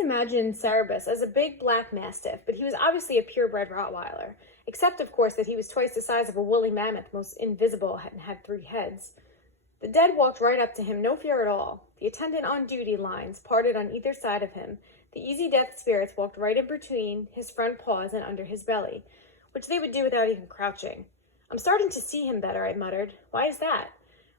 imagined Cerberus as a big black mastiff, but he was obviously a purebred Rottweiler, except, of course, that he was twice the size of a woolly mammoth, most invisible, and had 3 heads. The dead walked right up to him, no fear at all. The attendant on duty lines parted on either side of him. The easy death spirits walked right in between his front paws and under his belly, which they would do without even crouching. "I'm starting to see him better," I muttered. "Why is that?"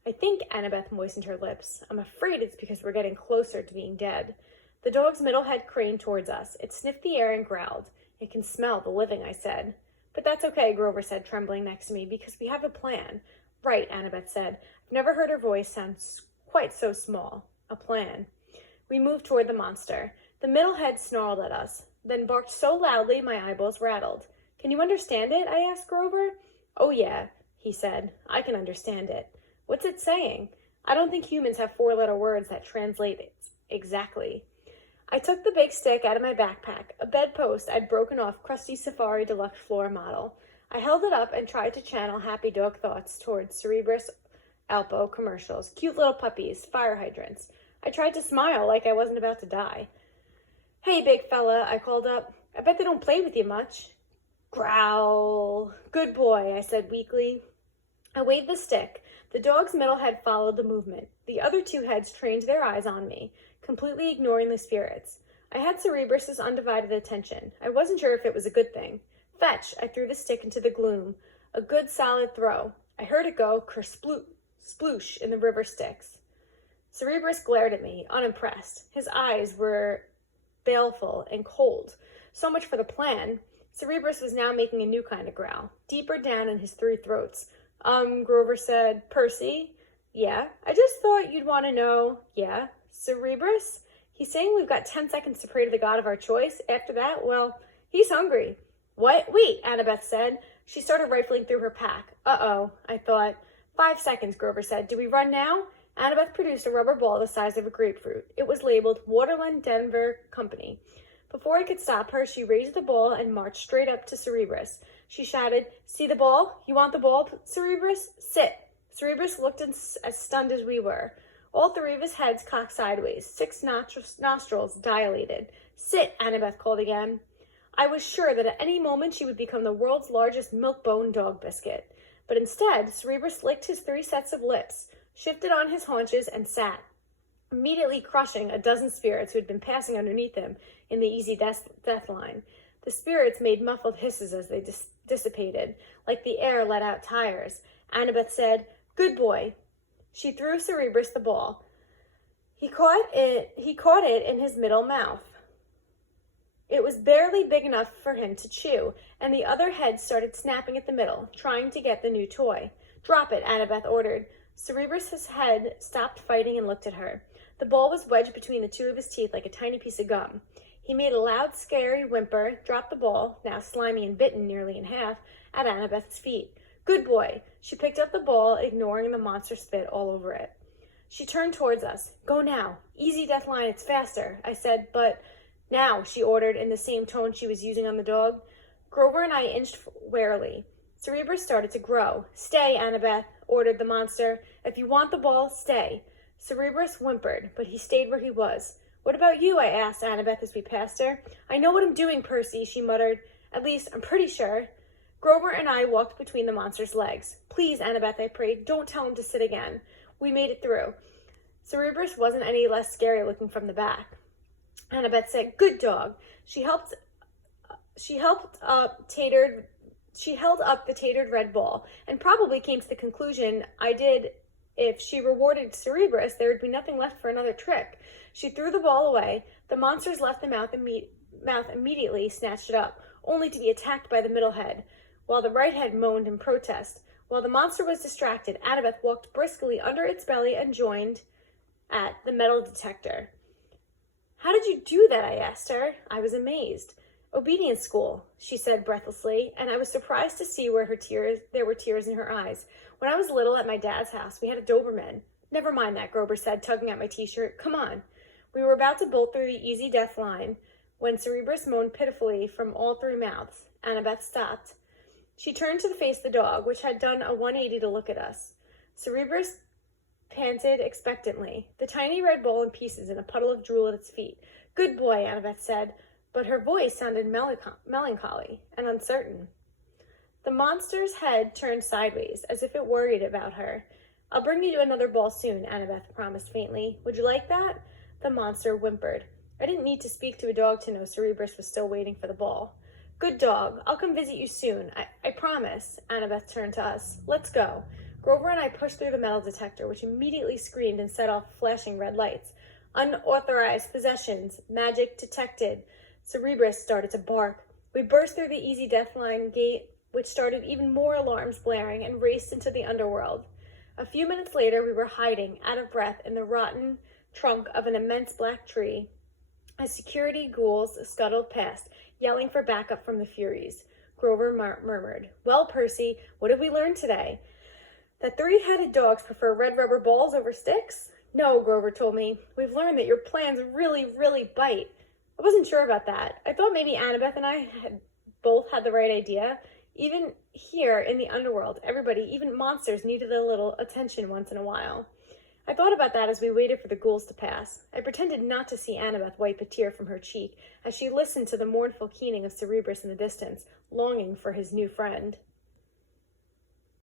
"I think," Annabeth moistened her lips, "I'm afraid it's because we're getting closer to being dead." The dog's middle head craned towards us. It sniffed the air and growled. "It can smell the living," I said. "But that's okay," Grover said, trembling next to me, "because we have a plan." "Right," Annabeth said. I've never heard her voice sound quite so small. A plan. We moved toward the monster. The middle head snarled at us, then barked so loudly my eyeballs rattled. "Can you understand it?" I asked Grover. "Oh yeah," he said. "I can understand it." "What's it saying?" "I don't think humans have 4-letter words that translate it exactly." I took the big stick out of my backpack, a bedpost I'd broken off Krusty Safari Deluxe floor model. I held it up and tried to channel happy dog thoughts towards Cerebrus Alpo commercials, cute little puppies, fire hydrants. I tried to smile like I wasn't about to die. "Hey, big fella," I called up. "I bet they don't play with you much." "Growl. Good boy," I said weakly. I waved the stick. The dog's middle head followed the movement. The other 2 heads trained their eyes on me, completely ignoring the spirits. I had Cerebrus's undivided attention. I wasn't sure if it was a good thing. "Fetch!" I threw the stick into the gloom. A good solid throw. I heard it go sploosh in the river Styx. Cerebrus glared at me, unimpressed. His eyes were baleful and cold. So much for the plan. Cerebrus was now making a new kind of growl, deeper down in his 3 throats. Grover said. "Percy?" "Yeah." "I just thought you'd want to know." "Yeah." "Cerebrus? He's saying we've got 10 seconds to pray to the god of our choice. After that, well, he's hungry." "What? Wait," Annabeth said. She started rifling through her pack. Uh-oh, I thought. 5 seconds, Grover said. "Do we run now?" Annabeth produced a rubber ball the size of a grapefruit. It was labeled Waterland Denver Company. Before I could stop her, she raised the ball and marched straight up to Cerebrus. She shouted, "See the ball? You want the ball, Cerebrus? Sit." Cerebrus looked as stunned as we were. All 3 of his heads cocked sideways, 6 nostrils dilated. "Sit," Annabeth called again. I was sure that at any moment she would become the world's largest milk-bone dog biscuit. But instead, Cerebrus licked his 3 sets of lips, shifted on his haunches, and sat, immediately crushing a dozen spirits who had been passing underneath him in the easy death line. The spirits made muffled hisses as they dissipated, like the air let out tires. Annabeth said, "Good boy." She threw Cerebrus the ball. He caught it in his middle mouth. It was barely big enough for him to chew, and the other heads started snapping at the middle, trying to get the new toy. "Drop it," Annabeth ordered. Cerebrus's head stopped fighting and looked at her. The ball was wedged between the 2 of his teeth like a tiny piece of gum. He made a loud, scary whimper, dropped the ball, now slimy and bitten nearly in half, at Annabeth's feet. "Good boy." She picked up the ball, ignoring the monster spit all over it. She turned towards us. "Go now. Easy death line, it's faster," I said, "but..." "Now," she ordered in the same tone she was using on the dog. Grover and I inched warily. Cerebrus started to grow. "Stay," Annabeth ordered the monster. "If you want the ball, stay." Cerebrus whimpered, but he stayed where he was. "What about you?" I asked Annabeth as we passed her. "I know what I'm doing, Percy," she muttered. "At least, I'm pretty sure." Grover and I walked between the monster's legs. "Please," Annabeth, I prayed, "don't tell him to sit again." We made it through. Cerebrus wasn't any less scary looking from the back. Annabeth said, "Good dog." She held up the tatered red ball, and probably came to the conclusion I did. If she rewarded Cerebrus, there would be nothing left for another trick. She threw the ball away. The monsters left the mouth immediately, snatched it up, only to be attacked by the middle head, while the right head moaned in protest. While the monster was distracted, Annabeth walked briskly under its belly and joined at the metal detector. "How did you do that?" I asked her. I was amazed. "Obedience school," she said breathlessly, and I was surprised to see there were tears in her eyes. "When I was little at my dad's house, we had a Doberman." "Never mind that," Grover said, tugging at my t-shirt. "Come on." We were about to bolt through the easy death line when Cerebrus moaned pitifully from all 3 mouths. Annabeth stopped. She turned to face the dog, which had done a 180 to look at us. Cerebrus panted expectantly, the tiny red bowl in pieces and a puddle of drool at its feet. "Good boy," Annabeth said, but her voice sounded melancholy and uncertain. The monster's head turned sideways, as if it worried about her. "I'll bring you another ball soon," Annabeth promised faintly. "Would you like that?" The monster whimpered. I didn't need to speak to a dog to know Cerberus was still waiting for the ball. "Good dog. I'll come visit you soon. I promise." Annabeth turned to us. "Let's go." Grover and I pushed through the metal detector, which immediately screamed and set off flashing red lights. "Unauthorized possessions. Magic detected." Cerberus started to bark. We burst through the easy deathline gate, which started even more alarms blaring, and raced into the underworld. A few minutes later, we were hiding, out of breath, in the rotten trunk of an immense black tree, as security ghouls scuttled past, yelling for backup from the Furies. Grover murmured, "Well, Percy, what have we learned today? That three-headed dogs prefer red rubber balls over sticks?" "No," Grover told me. "We've learned that your plans really, really bite." I wasn't sure about that. I thought maybe Annabeth and I both had the right idea. Even here in the underworld, everybody, even monsters, needed a little attention once in a while. I thought about that as we waited for the ghouls to pass. I pretended not to see Annabeth wipe a tear from her cheek as she listened to the mournful keening of Cerberus in the distance, longing for his new friend.